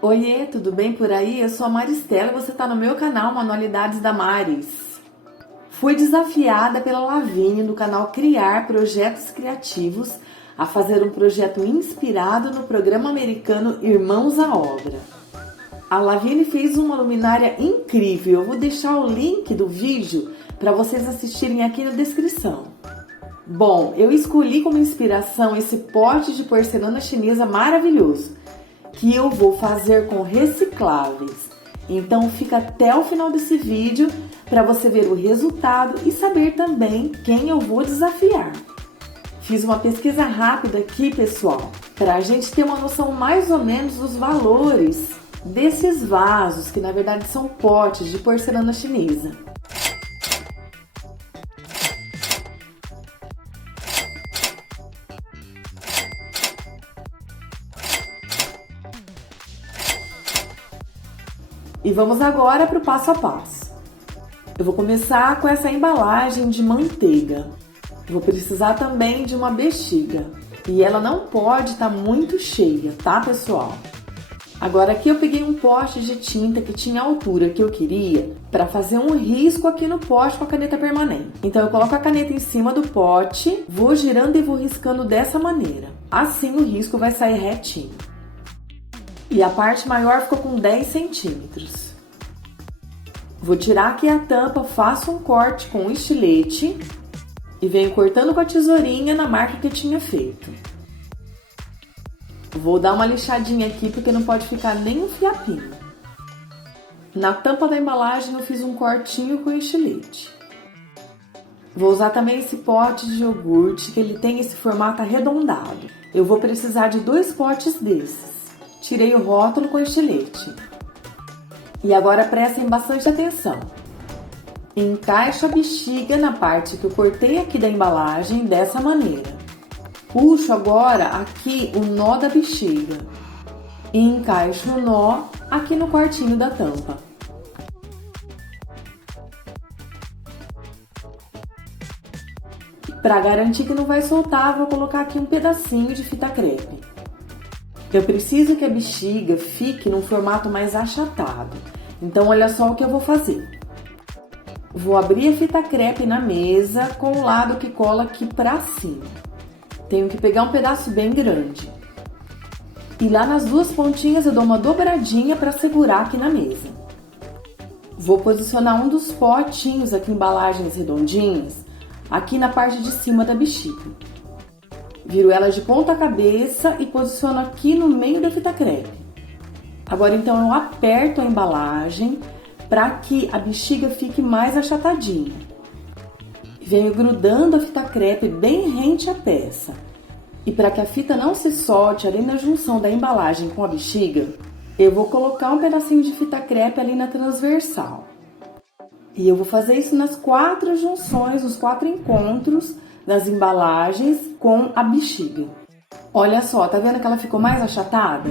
Oiê, tudo bem por aí? Eu sou a Maristela e você está no meu canal Manualidades da Maris. Fui desafiada pela Lavínia do canal Criar Projetos Criativos a fazer um projeto inspirado no programa americano Irmãos à Obra. A Lavínia fez uma luminária incrível, eu vou deixar o link do vídeo para vocês assistirem aqui na descrição. Bom, eu escolhi como inspiração esse pote de porcelana chinesa maravilhoso, que eu vou fazer com recicláveis. Então fica até o final desse vídeo para você ver o resultado e saber também quem eu vou desafiar. Fiz uma pesquisa rápida aqui, pessoal, para a gente ter uma noção mais ou menos dos valores desses vasos, que na verdade são potes de porcelana chinesa. E vamos agora para o passo a passo. Eu vou começar com essa embalagem de manteiga. Vou precisar também de uma bexiga. E ela não pode estar muito cheia, tá, pessoal? Agora aqui eu peguei um pote de tinta que tinha a altura que eu queria para fazer um risco aqui no pote com a caneta permanente. Então eu coloco a caneta em cima do pote, vou girando e vou riscando dessa maneira. Assim o risco vai sair retinho. E a parte maior ficou com 10 centímetros. Vou tirar aqui a tampa, faço um corte com um estilete e venho cortando com a tesourinha na marca que eu tinha feito. Vou dar uma lixadinha aqui porque não pode ficar nem um fiapinho. Na tampa da embalagem eu fiz um cortinho com estilete. Vou usar também esse pote de iogurte que ele tem esse formato arredondado. Eu vou precisar de 2 potes desses. Tirei o rótulo com estilete. E agora prestem bastante atenção. Encaixo a bexiga na parte que eu cortei aqui da embalagem dessa maneira. Puxo agora aqui o nó da bexiga. E encaixo o nó aqui no cortinho da tampa. Para garantir que não vai soltar, vou colocar aqui um pedacinho de fita crepe. Eu preciso que a bexiga fique num formato mais achatado. Então, olha só o que eu vou fazer. Vou abrir a fita crepe na mesa com o lado que cola aqui pra cima. Tenho que pegar um pedaço bem grande. E lá nas 2 pontinhas eu dou uma dobradinha para segurar aqui na mesa. Vou posicionar um dos potinhos aqui, embalagens redondinhas, aqui na parte de cima da bexiga. Viro ela de ponta cabeça e posiciono aqui no meio da fita crepe. Agora então eu aperto a embalagem para que a bexiga fique mais achatadinha. Venho grudando a fita crepe bem rente à peça. E para que a fita não se solte ali na junção da embalagem com a bexiga, eu vou colocar um pedacinho de fita crepe ali na transversal. E eu vou fazer isso nas 4 junções, nos 4 encontros das embalagens com a bexiga. Olha só, tá vendo que ela ficou mais achatada?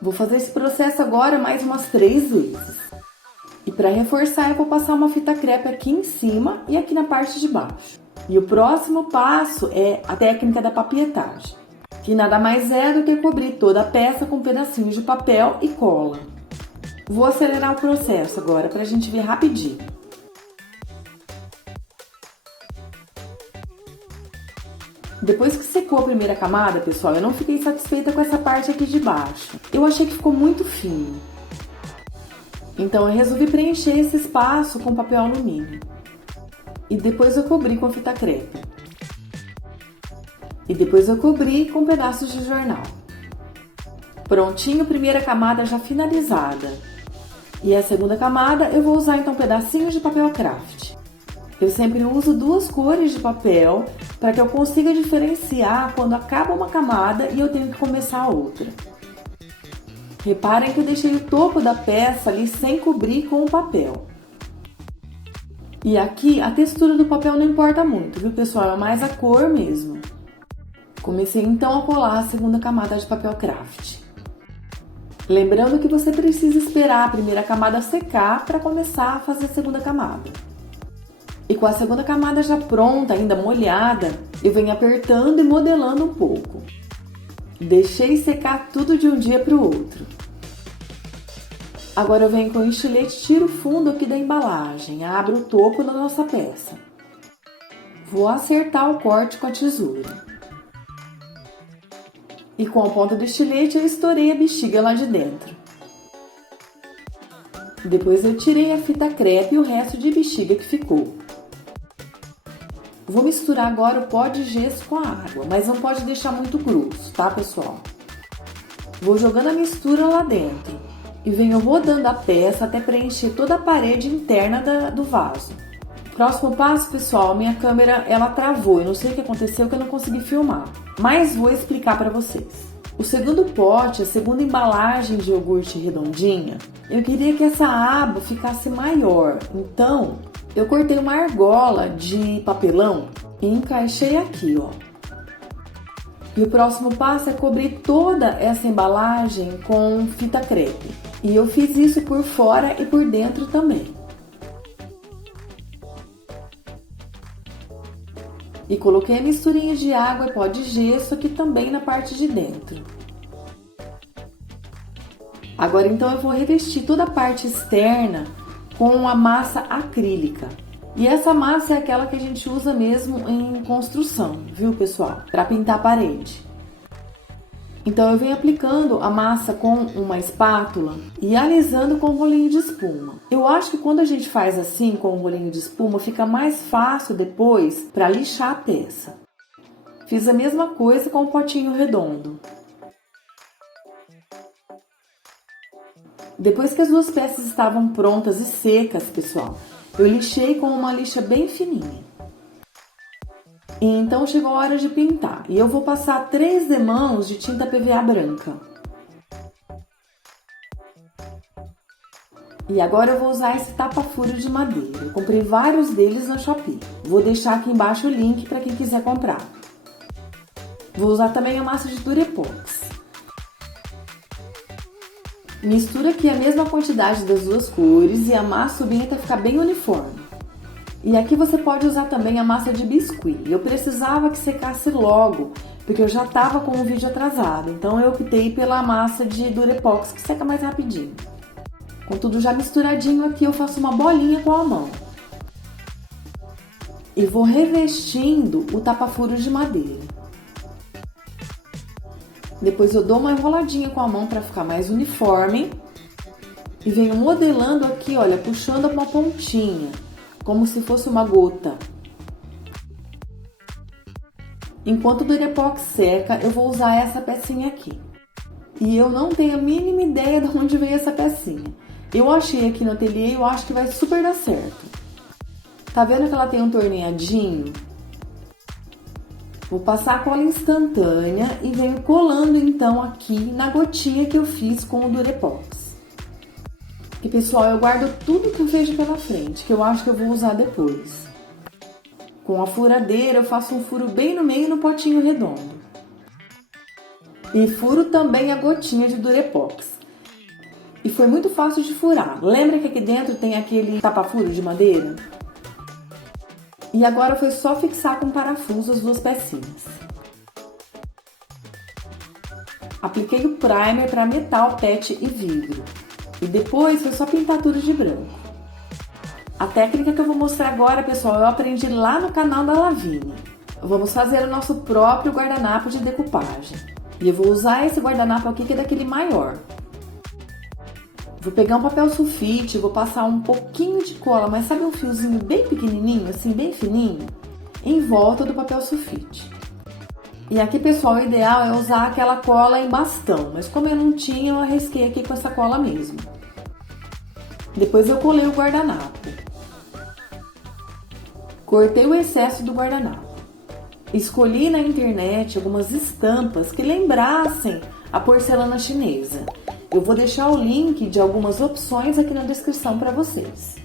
Vou fazer esse processo agora mais umas 3 vezes. E para reforçar eu vou passar uma fita crepe aqui em cima e aqui na parte de baixo. E o próximo passo é a técnica da papietagem, que nada mais é do que cobrir toda a peça com pedacinhos de papel e cola. Vou acelerar o processo agora para a gente ver rapidinho. Depois que secou a primeira camada, pessoal, eu não fiquei satisfeita com essa parte aqui de baixo. Eu achei que ficou muito fino. Então eu resolvi preencher esse espaço com papel alumínio. E depois eu cobri com fita crepe. E depois eu cobri com pedaços de jornal. Prontinho, primeira camada já finalizada. E a segunda camada eu vou usar então pedacinhos de papel craft. Eu sempre uso 2 cores de papel para que eu consiga diferenciar quando acaba uma camada e eu tenho que começar a outra. Reparem que eu deixei o topo da peça ali sem cobrir com o papel. E aqui a textura do papel não importa muito, viu, pessoal? É mais a cor mesmo. Comecei então a colar a segunda camada de papel craft. Lembrando que você precisa esperar a primeira camada secar para começar a fazer a segunda camada. E com a segunda camada já pronta, ainda molhada, eu venho apertando e modelando um pouco. Deixei secar tudo de um dia para o outro. Agora eu venho com o estilete, tiro o fundo aqui da embalagem, abro o topo da nossa peça. Vou acertar o corte com a tesoura. E com a ponta do estilete eu estourei a bexiga lá de dentro. Depois eu tirei a fita crepe e o resto de bexiga que ficou. Vou misturar agora o pó de gesso com a água, mas não pode deixar muito grosso, tá, pessoal? Vou jogando a mistura lá dentro e venho rodando a peça até preencher toda a parede interna do vaso. Próximo passo, pessoal, minha câmera ela travou, eu não sei o que aconteceu que eu não consegui filmar, mas vou explicar para vocês. O segundo pote, a segunda embalagem de iogurte redondinha, eu queria que essa aba ficasse maior, então eu cortei uma argola de papelão e encaixei aqui, ó. E o próximo passo é cobrir toda essa embalagem com fita crepe. E eu fiz isso por fora e por dentro também. E coloquei a misturinha de água e pó de gesso aqui também na parte de dentro. Agora então eu vou revestir toda a parte externa com a massa acrílica. E essa massa é aquela que a gente usa mesmo em construção, viu, pessoal? Para pintar a parede. Então eu venho aplicando a massa com uma espátula e alisando com um rolinho de espuma. Eu acho que quando a gente faz assim com um rolinho de espuma, fica mais fácil depois para lixar a peça. Fiz a mesma coisa com o potinho redondo. Depois que as duas peças estavam prontas e secas, pessoal, eu lixei com uma lixa bem fininha. E então chegou a hora de pintar. E eu vou passar 3 demãos de tinta PVA branca. E agora eu vou usar esse tapa-furo de madeira. Eu comprei vários deles no Shopee. Vou deixar aqui embaixo o link para quem quiser comprar. Vou usar também a massa de Durepox. Mistura aqui a mesma quantidade das duas cores e amassa o bem até ficar bem uniforme. E aqui você pode usar também a massa de biscuit. Eu precisava que secasse logo, porque eu já estava com o vídeo atrasado. Então eu optei pela massa de Durepox, que seca mais rapidinho. Com tudo já misturadinho aqui, eu faço uma bolinha com a mão. E vou revestindo o tapa-furo de madeira. Depois eu dou uma enroladinha com a mão para ficar mais uniforme. E venho modelando aqui, olha, puxando uma pontinha, como se fosse uma gota. Enquanto o Durepox seca, eu vou usar essa pecinha aqui. E eu não tenho a mínima ideia de onde veio essa pecinha. Eu achei aqui no ateliê e eu acho que vai super dar certo. Tá vendo que ela tem um torneadinho? Vou passar a cola instantânea e venho colando então aqui na gotinha que eu fiz com o Durepox. E pessoal, eu guardo tudo que eu vejo pela frente, que eu acho que eu vou usar depois. Com a furadeira eu faço um furo bem no meio no potinho redondo. E furo também a gotinha de Durepox. E foi muito fácil de furar. Lembra que aqui dentro tem aquele tapa-furo de madeira? E agora foi só fixar com parafuso as duas pecinhas. Apliquei o primer para metal, PET e vidro. E depois foi só pintar tudo de branco. A técnica que eu vou mostrar agora, pessoal, eu aprendi lá no canal da Lavínia. Vamos fazer o nosso próprio guardanapo de decupagem. E eu vou usar esse guardanapo aqui que é daquele maior. Vou pegar um papel sulfite, vou passar um pouquinho de cola, mas sabe um fiozinho bem pequenininho, assim, bem fininho? Em volta do papel sulfite. E aqui, pessoal, o ideal é usar aquela cola em bastão, mas como eu não tinha, eu arrisquei aqui com essa cola mesmo. Depois eu colei o guardanapo. Cortei o excesso do guardanapo. Escolhi na internet algumas estampas que lembrassem a porcelana chinesa. Eu vou deixar o link de algumas opções aqui na descrição para vocês.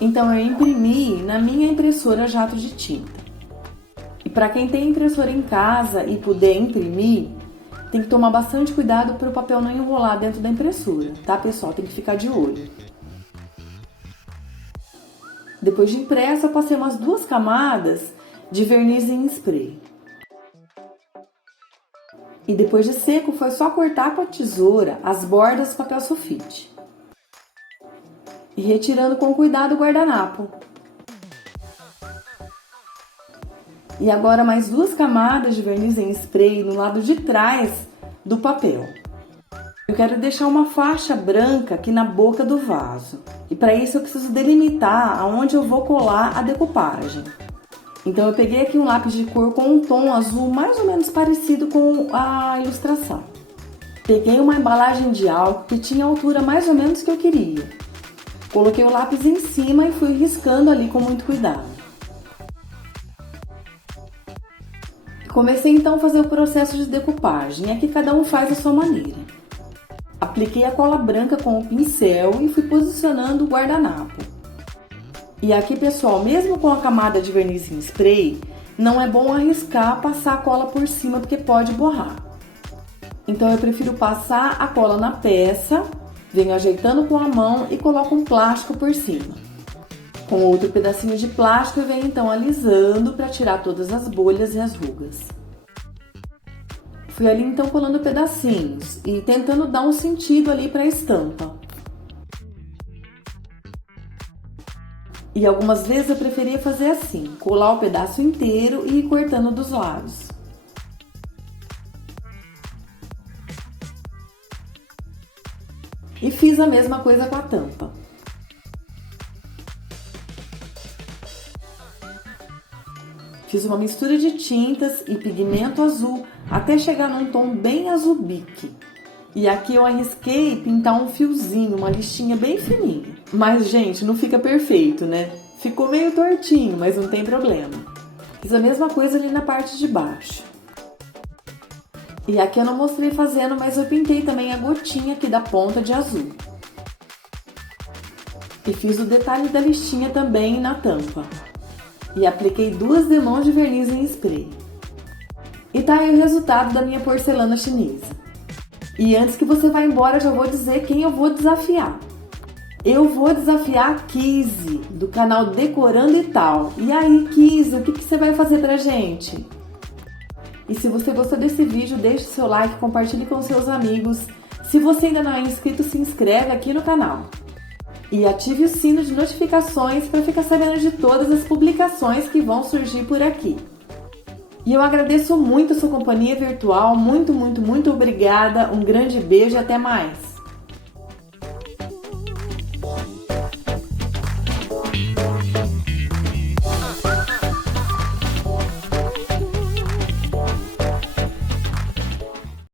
Então eu imprimi na minha impressora jato de tinta. E para quem tem impressora em casa e puder imprimir, tem que tomar bastante cuidado para o papel não enrolar dentro da impressora, tá, pessoal? Tem que ficar de olho. Depois de impressa, eu passei umas 2 camadas de verniz em spray. E depois de seco, foi só cortar com a tesoura as bordas do papel sulfite. e retirando com cuidado o guardanapo. E agora mais 2 camadas de verniz em spray no lado de trás do papel. Eu quero deixar uma faixa branca aqui na boca do vaso. E para isso eu preciso delimitar aonde eu vou colar a decupagem. Então eu peguei aqui um lápis de cor com um tom azul mais ou menos parecido com a ilustração. Peguei uma embalagem de álcool que tinha a altura mais ou menos que eu queria. Coloquei o lápis em cima e fui riscando ali com muito cuidado. Comecei então a fazer o processo de decupagem, aqui cada um faz a sua maneira. Apliquei a cola branca com o pincel e fui posicionando o guardanapo. E aqui, pessoal, mesmo com a camada de verniz em spray, não é bom arriscar passar a cola por cima porque pode borrar. Então eu prefiro passar a cola na peça, venho ajeitando com a mão e coloco um plástico por cima. Com outro pedacinho de plástico eu venho então alisando para tirar todas as bolhas e as rugas. Fui ali então colando pedacinhos e tentando dar um sentido ali para a estampa. E algumas vezes eu preferia fazer assim, colar o pedaço inteiro e ir cortando dos lados. E fiz a mesma coisa com a tampa. Fiz uma mistura de tintas e pigmento azul até chegar num tom bem azul bique. E aqui eu arrisquei pintar um fiozinho, uma listinha bem fininha. Mas, gente, não fica perfeito, né? Ficou meio tortinho, mas não tem problema. Fiz a mesma coisa ali na parte de baixo. E aqui eu não mostrei fazendo, mas eu pintei também a gotinha aqui da ponta de azul. E fiz o detalhe da listinha também na tampa. E apliquei 2 demãos de verniz em spray. E tá aí o resultado da minha porcelana chinesa. E antes que você vá embora, já vou dizer quem eu vou desafiar. Eu vou desafiar a Kizzy, do canal Decorando e Tal. E aí, Kizzy, o que você vai fazer pra gente? E se você gostou desse vídeo, deixe o seu like, compartilhe com seus amigos. Se você ainda não é inscrito, se inscreve aqui no canal. E ative o sino de notificações para ficar sabendo de todas as publicações que vão surgir por aqui. E eu agradeço muito a sua companhia virtual, muito obrigada, um grande beijo e até mais!